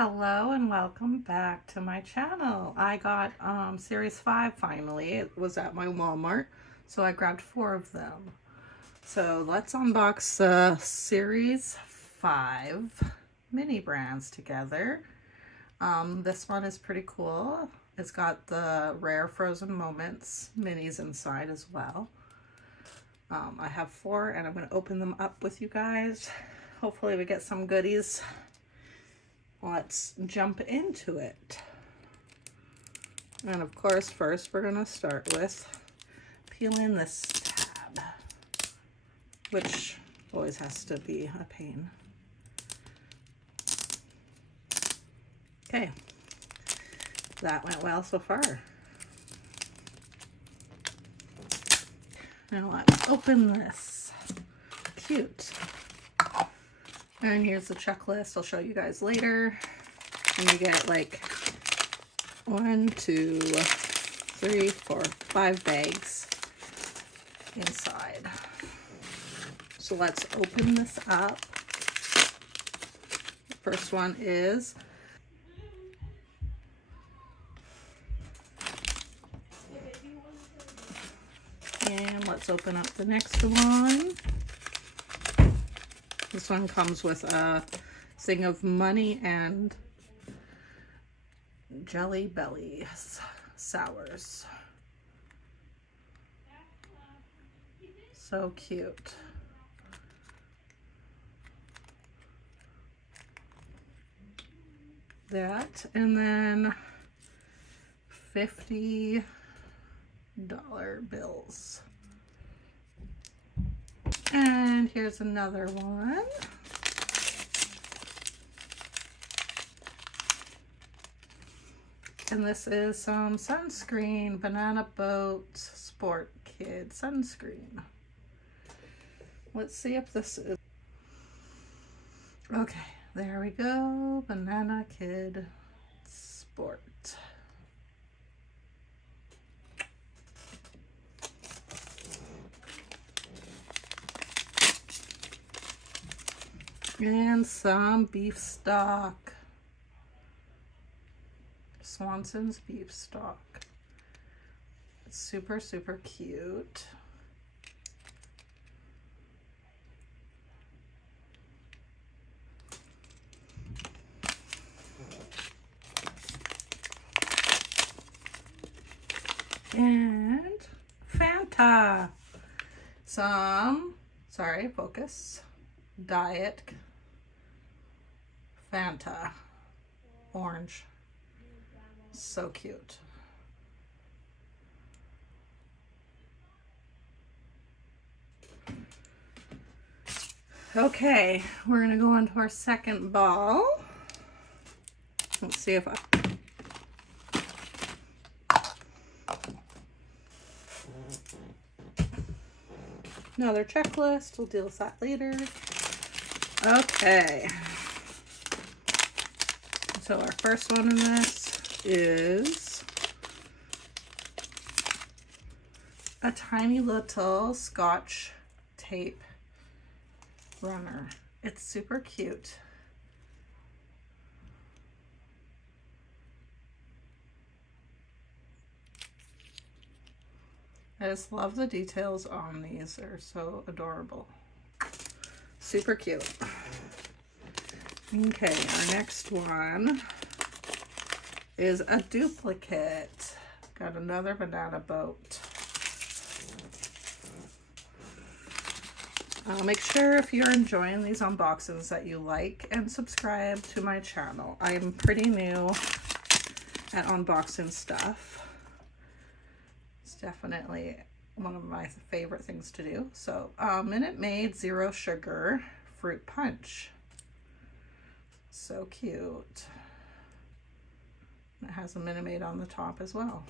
Hello and welcome back to my channel. I got Series 5 finally. It was at my Walmart, so I grabbed 4 of them. So let's unbox Series 5 mini brands together. This one is pretty cool. It's got the Rare Frozen Moments minis inside as well. I have 4 and I'm going to open them up with you guys. Hopefully we get some goodies. Let's jump into it. And of course, first we're gonna start with peeling this tab, which always has to be a pain. Okay, that went well so far. Now let's open this. Cute. And here's the checklist. I'll show you guys later. And you get like 1, 2, 3, 4, 5 bags inside. So let's open this up. First one is and let's open up the next one. This one comes with a thing of money and Jelly Belly sours. So cute. That, and then $50 bills. And here's another one. And this is some sunscreen, Banana Boat Sport Kid sunscreen. Let's see if this is... Okay, there we go. Banana Kid Sport. And some beef stock. Swanson's beef stock. It's super, super cute. And Fanta. Some, sorry, focus. Diet Fanta orange. So cute. Okay, we're gonna go on to our second ball. Let's see if another checklist. We'll deal with that later. Okay. So our first one in this is a tiny little Scotch tape runner. It's super cute. I just love the details on these. They're so adorable. Super cute. Okay, our next one is a duplicate. Got another Banana Boat. Make sure if you're enjoying these unboxings that you like and subscribe to my channel. I'm pretty new at unboxing stuff. It's definitely one of my favorite things to do. So, Minute Maid Zero Sugar Fruit Punch. So cute. It has a Minute Maid on the top as well.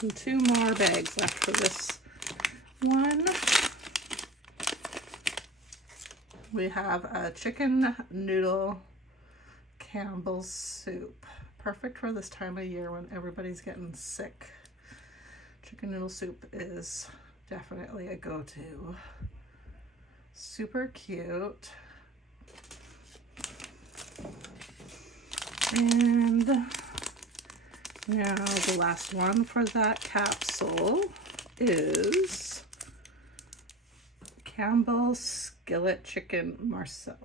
And 2 more bags left for this one. We have a chicken noodle Campbell's soup. Perfect for this time of year when everybody's getting sick. Chicken noodle soup is definitely a go-to. Super cute. And now the last one for that capsule is Campbell's Skillet Chicken Marsala.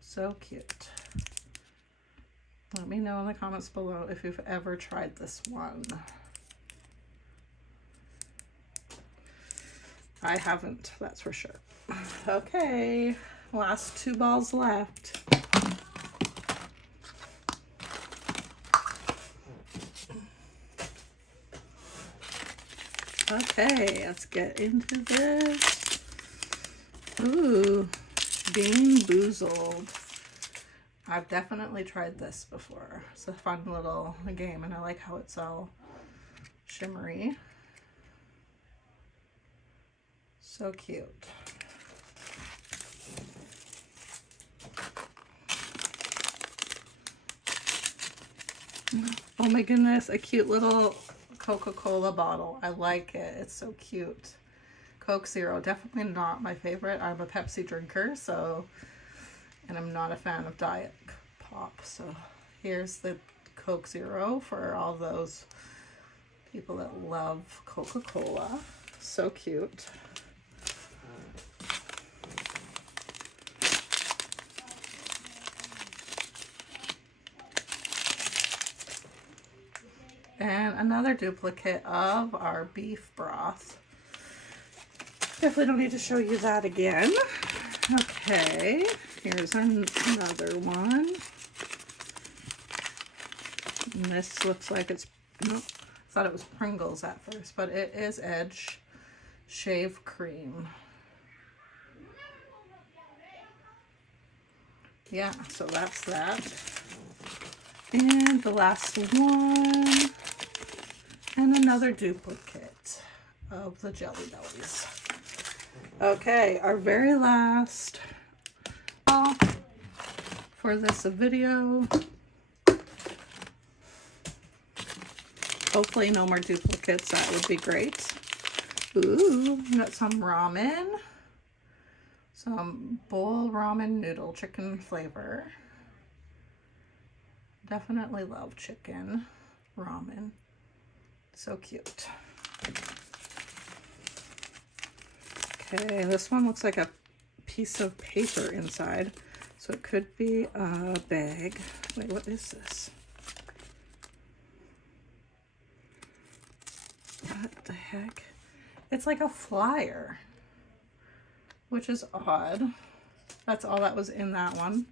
So cute. Let me know in the comments below if you've ever tried this one. I haven't, that's for sure. Okay, last 2 balls left. Okay, let's get into this. Ooh, Bean Boozled. I've definitely tried this before. It's a fun little game, and I like how it's all shimmery. So cute. Oh my goodness, a cute little Coca-Cola bottle. I like it. It's so cute. Coke Zero, definitely not my favorite. I'm a Pepsi drinker, so, and I'm not a fan of Diet Pop. So here's the Coke Zero for all those people that love Coca-Cola. So cute. And another duplicate of our beef broth. Definitely don't need to show you that again. Okay, here's another one. And this looks like it's, nope, I thought it was Pringles at first, but it is Edge Shave Cream. Yeah, so that's that. And the last one, and another duplicate of the Jelly Bellies. Okay, our very last for this video. Hopefully no more duplicates, that would be great. Ooh, got some ramen. Some bowl ramen noodle chicken flavor. Definitely love chicken ramen. So cute. Okay, this one looks like a piece of paper inside. So it could be a bag. Wait, what is this? What the heck? It's like a flyer, which is odd. That's all that was in that one.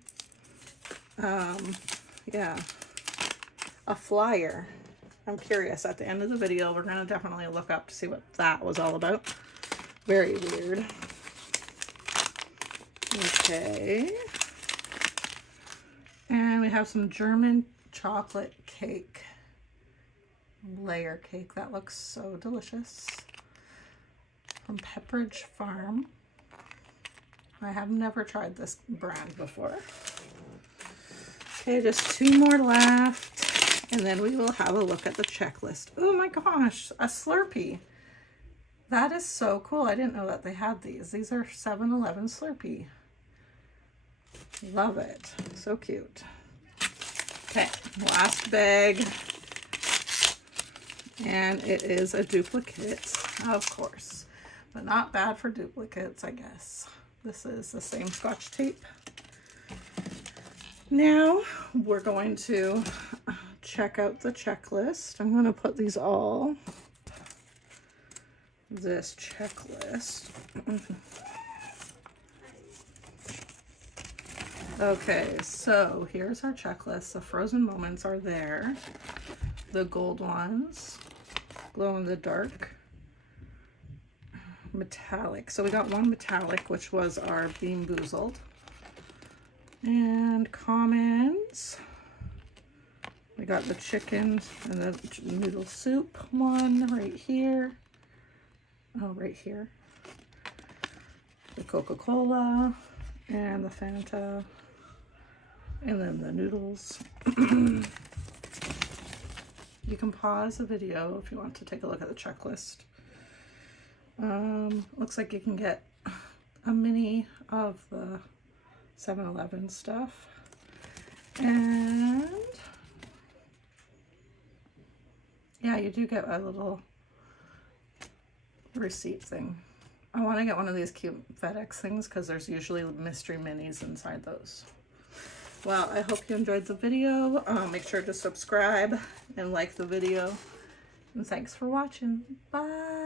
Yeah, a flyer. I'm curious. At the end of the video, we're going to definitely look up to see what that was all about. Very weird. Okay. And we have some German chocolate cake. Layer cake. That looks so delicious. From Pepperidge Farm. I have never tried this brand before. Okay, just 2 more left, and then we will have a look at the checklist. Oh my gosh, a Slurpee. That is so cool. I didn't know that they had these. These are 7-Eleven Slurpee. Love it. So cute. Okay, last bag. And it is a duplicate, of course, but not bad for duplicates, I guess. This is the same Scotch tape. Now we're going to check out the checklist. I'm going to put these all, this checklist. Okay, so here's our checklist. The frozen moments are there. The gold ones, glow in the dark, metallic. So we got one metallic, which was our Bean Boozled. And commons, we got the chicken and the noodle soup one right here. Oh, right here. The Coca-Cola and the Fanta, and then the noodles. You can pause the video if you want to take a look at the checklist. Looks like you can get a mini of the 7-Eleven stuff. And yeah, you do get a little receipt thing. I want to get one of these cute FedEx things because there's usually mystery minis inside those. Well, I hope you enjoyed the video. Make sure to subscribe and like the video. And thanks for watching. Bye.